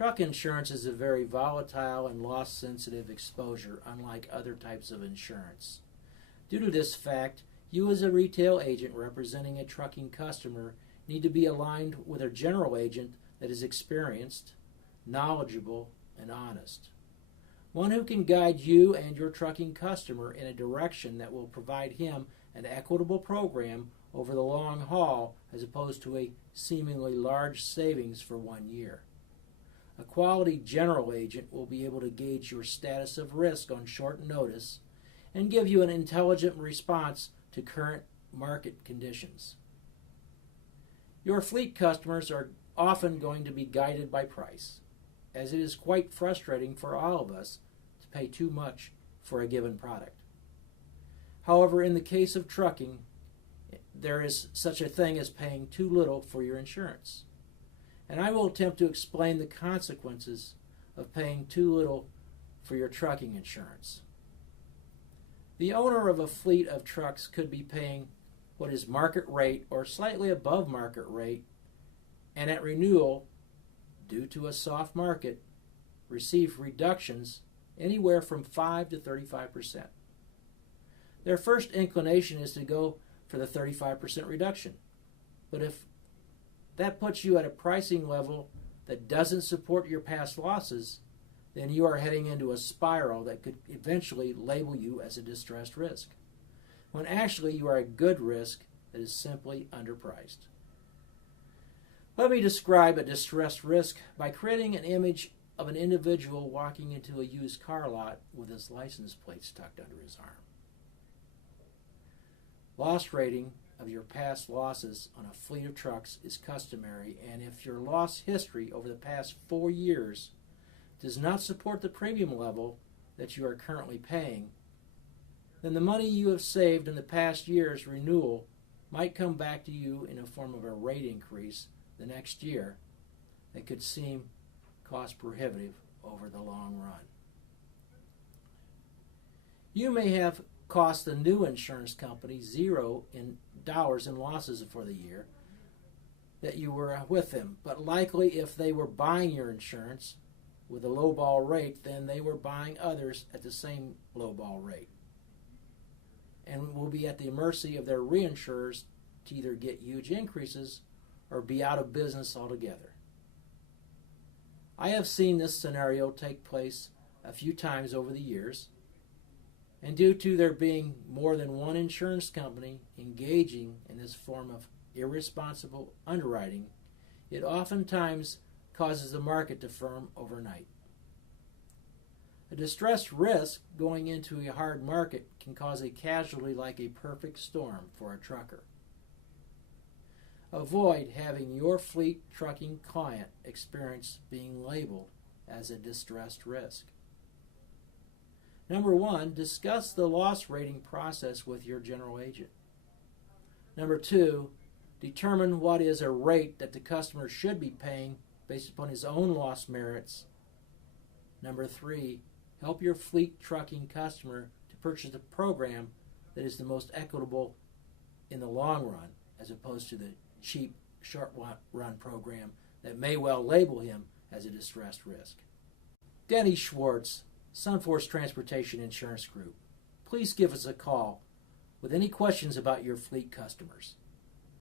Truck insurance is a very volatile and loss-sensitive exposure, unlike other types of insurance. Due to this fact, you as a retail agent representing a trucking customer need to be aligned with a general agent that is experienced, knowledgeable, and honest. One who can guide you and your trucking customer in a direction that will provide him an equitable program over the long haul as opposed to a seemingly large savings for 1 year. A quality general agent will be able to gauge your status of risk on short notice and give you an intelligent response to current market conditions. Your fleet customers are often going to be guided by price, as it is quite frustrating for all of us to pay too much for a given product. However, in the case of trucking, there is such a thing as paying too little for your insurance. And I will attempt to explain the consequences of paying too little for your trucking insurance. The owner of a fleet of trucks could be paying what is market rate or slightly above market rate, and at renewal, due to a soft market, receive reductions anywhere from 5 to 35%. Their first inclination is to go for the 35% reduction. But if that puts you at a pricing level that doesn't support your past losses, then you are heading into a spiral that could eventually label you as a distressed risk, when actually you are a good risk that is simply underpriced. Let me describe a distressed risk by creating an image of an individual walking into a used car lot with his license plates tucked under his arm. Loss rating of your past losses on a fleet of trucks is customary, and if your loss history over the past 4 years does not support the premium level that you are currently paying, then the money you have saved in the past year's renewal might come back to you in the form of a rate increase the next year that could seem cost prohibitive over the long run. You may have cost the new insurance company $0 in losses for the year that you were with them, but likely if they were buying your insurance with a lowball rate, then they were buying others at the same lowball rate and will be at the mercy of their reinsurers to either get huge increases or be out of business altogether. I have seen this scenario take place a few times over the years, and due to there being more than one insurance company engaging in this form of irresponsible underwriting, it oftentimes causes the market to firm overnight. A distressed risk going into a hard market can cause a casualty like a perfect storm for a trucker. Avoid having your fleet trucking client experience being labeled as a distressed risk. Number 1, discuss the loss rating process with your general agent. Number 2, determine what is a rate that the customer should be paying based upon his own loss merits. Number 3, help your fleet trucking customer to purchase a program that is the most equitable in the long run, as opposed to the cheap, short-run program that may well label him as a distressed risk. Denny Schwartz, Sunforce Transportation Insurance Group. Please give us a call with any questions about your fleet customers.